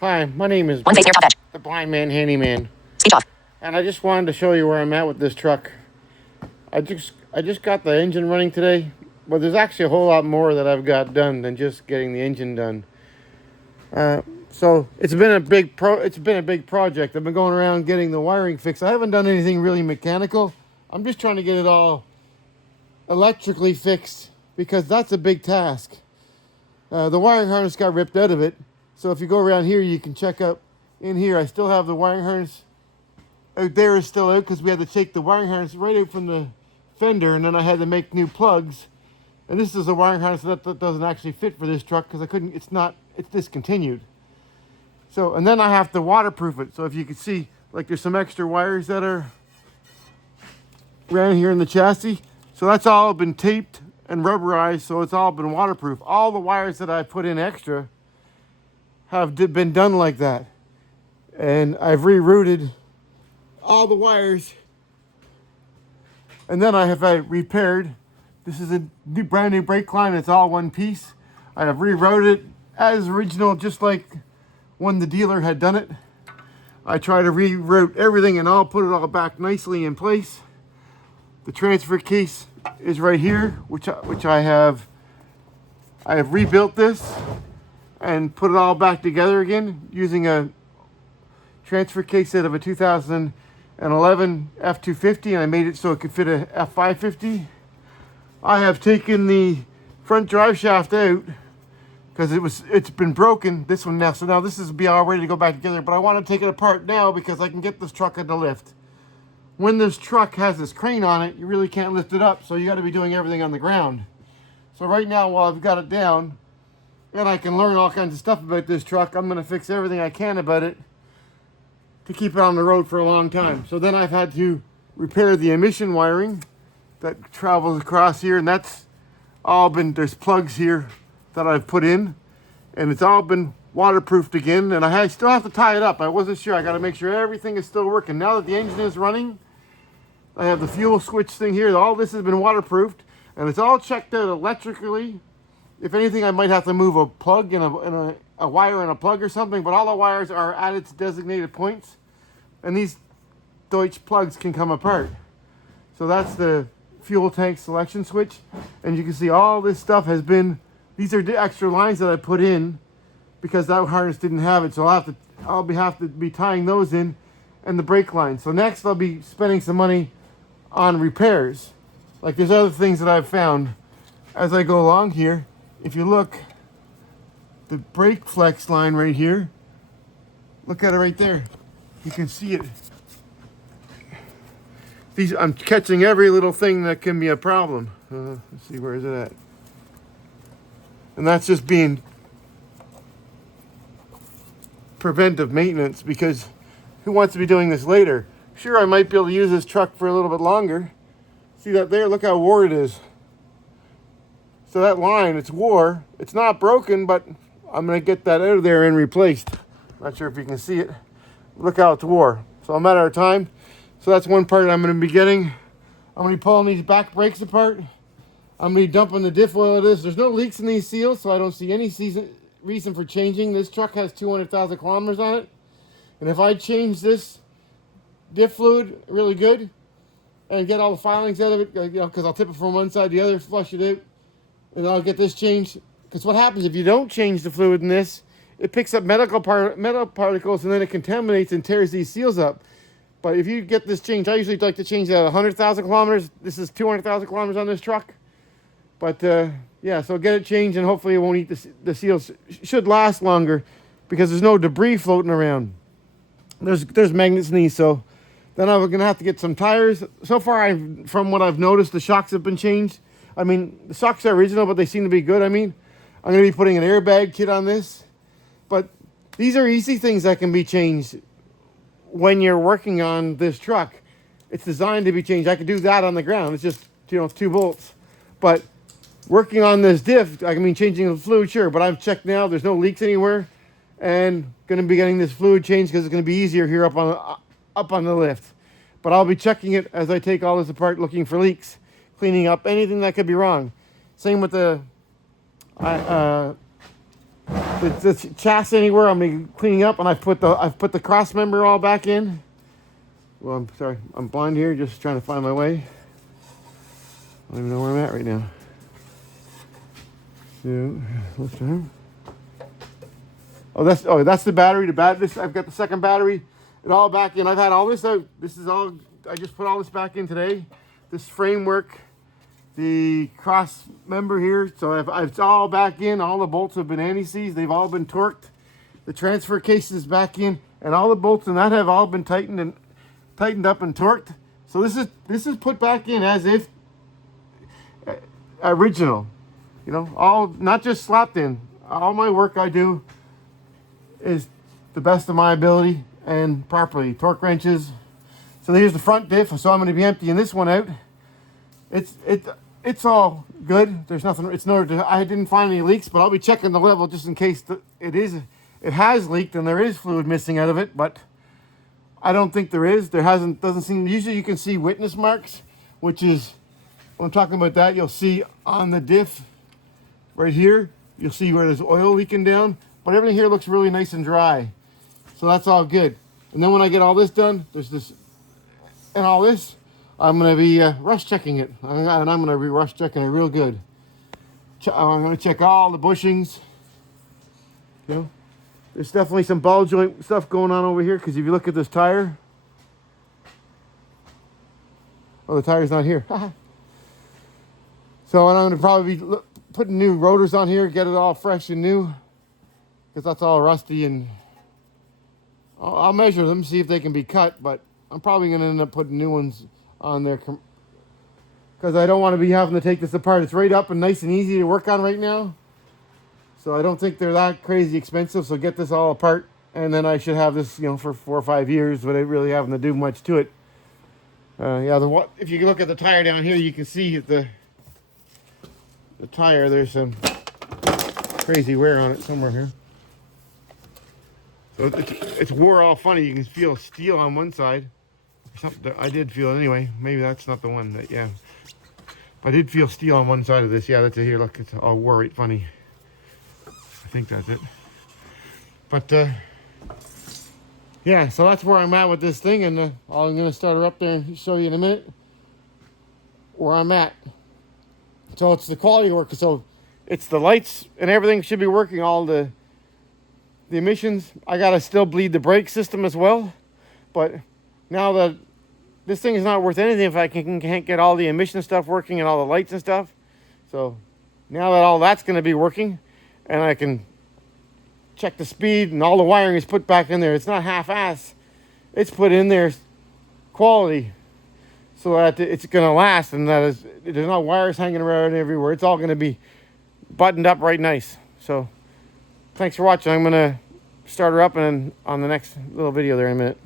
Hi, my name is One face near top edge. the Blind Man Handyman, Speech off. and I just wanted to show you where I'm at with this truck. I just got the engine running today, but there's actually a whole lot more that I've got done than just getting the engine done. So it's been a big project. I've been going around getting the wiring fixed. I haven't done anything really mechanical. I'm just trying to get it all electrically fixed because that's a big task. The wiring harness got ripped out of it. So if you go around here, you can check up in here. I still have the wiring harness out there is still out because we had to take the wiring harness right out from the fender, and then I had to make new plugs. And this is a wiring harness that doesn't actually fit for this truck because it's discontinued. So, and then I have to waterproof it. So if you can see, like there's some extra wires that are around here in the chassis. So that's all been taped and rubberized, so it's all been waterproof. All the wires that I put in extra have been done like that. And I've rerouted all the wires. And then I have repaired. This is a brand new brake line. It's all one piece. I have rewrote it as original, just like when the dealer had done it. I try to reroute everything and I'll put it all back nicely in place. The transfer case is right here, which I have rebuilt this and put it all back together again using a transfer case out of a 2011 F250, and I made it so it could fit a F550. I have taken the front drive shaft out because it's been broken, this one now. So now this is all ready to go back together, but I want to take it apart now because I can get this truck on the lift. When this truck has this crane on it, you really can't lift it up, so you got to be doing everything on the ground. So right now, while I've got it down, and I can learn all kinds of stuff about this truck, I'm going to fix everything I can about it to keep it on the road for a long time. So then I've had to repair the emission wiring that travels across here, and that's all been, there's plugs here that I've put in, and it's all been waterproofed again, and I still have to tie it up. I wasn't sure. I got to make sure everything is still working. Now that the engine is running, I have the fuel switch thing here. All this has been waterproofed, and it's all checked out electrically. If anything, I might have to move a plug and a wire and a plug or something, but all the wires are at its designated points, and these Deutsch plugs can come apart. So that's the fuel tank selection switch, and you can see all this stuff has been, these are the extra lines that I put in because that harness didn't have it, so I'll have to be tying those in, and the brake line. So next I'll be spending some money on repairs. Like there's other things that I've found as I go along here. If you look, the brake flex line right here, look at it right there. You can see it. I'm catching every little thing that can be a problem. Let's see, where is it at? And that's just being preventive maintenance, because who wants to be doing this later? Sure, I might be able to use this truck for a little bit longer. See that there? Look how wore it is. So that line, it's wore. It's not broken, but I'm going to get that out of there and replaced. Not sure if you can see it. Look how it's wore. So I'm out of time. So that's one part I'm going to be getting. I'm going to be pulling these back brakes apart. I'm going to be dumping the diff oil of this. There's no leaks in these seals, so I don't see any reason for changing. This truck has 200,000 kilometers on it. And if I change this diff fluid really good and get all the filings out of it, because I'll tip it from one side to the other, flush it out, and I'll get this changed. Because what happens if you don't change the fluid in this, it picks up metal particles, and then it contaminates and tears these seals up. But if you get this changed, I usually like to change that at 100,000 kilometers. This is 200,000 kilometers on this truck. But yeah, so get it changed, and hopefully it won't eat the seals. Should last longer because there's no debris floating around. There's magnets in these, so then I'm going to have to get some tires. So far, from what I've noticed, the shocks have been changed. I mean, the shocks are original, but they seem to be good. I mean, I'm going to be putting an airbag kit on this. But these are easy things that can be changed when you're working on this truck. It's designed to be changed. I could do that on the ground. It's just, 2 bolts. But working on this diff, I mean, changing the fluid, sure. But I've checked now. There's no leaks anywhere. And going to be getting this fluid changed because it's going to be easier here up on the lift. But I'll be checking it as I take all this apart, looking for leaks, cleaning up anything that could be wrong. Same with the the chassis anywhere. I'm gonna be cleaning up, and I've put the cross member all back in. Well, I'm sorry, I'm blind here, just trying to find my way. I don't even know where I'm at right now. Let's try. Oh, that's the battery. I've got the second battery. It all back in. I've had all this out. This is all. I just put all this back in today. This framework, the cross member here. So it's all back in. All the bolts have been anti-seize. They've all been torqued. The transfer case is back in, and all the bolts in that have all been tightened up and torqued. So this is put back in as if original. You know, all not just slapped in. All my work I do is the best of my ability and properly. Torque wrenches. So here's the front diff. So I'm going to be emptying this one out. It's all good. There's nothing. I didn't find any leaks, but I'll be checking the level just in case it has leaked and there is fluid missing out of it. But I don't think there is. Doesn't seem. Usually you can see witness marks, which is when I'm talking about that. You'll see on the diff right here. You'll see where there's oil leaking down. But everything here looks really nice and dry. So that's all good. And then when I get all this done, there's this and all this, I'm going to be rust checking it. And I'm going to be rust checking it real good. I'm going to check all the bushings. You know, there's definitely some ball joint stuff going on over here, because if you look at this tire, oh, the tire's not here. So I'm going to probably be putting new rotors on here, get it all fresh and new, because that's all rusty, and I'll measure them, see if they can be cut, but I'm probably going to end up putting new ones on there, because I don't want to be having to take this apart. It's right up and nice and easy to work on right now, so I don't think they're that crazy expensive. So get this all apart, and then I should have this, you know, for 4 or 5 years without really having to do much to it. If you look at the tire down here, you can see the tire. There's some crazy wear on it somewhere here. So it's wore all funny. You can feel steel on one side. Something I did feel anyway. Maybe that's not the one that, yeah. I did feel steel on one side of this. Yeah, that's it here. Look, it's all wore right funny. I think that's it. But yeah, so that's where I'm at with this thing, and I'm going to start her up there and show you in a minute where I'm at. So it's the quality work. So it's the lights and everything should be working. All the emissions. I got to still bleed the brake system as well. But now that this thing is not worth anything if I can't get all the emission stuff working and all the lights and stuff. So now that all that's going to be working, and I can check the speed, and all the wiring is put back in there. It's not half-ass. It's put in there quality, so that it's going to last, and that there's not wires hanging around everywhere. It's all going to be buttoned up right nice. So thanks for watching. I'm going to start her up, and on the next little video there in a minute.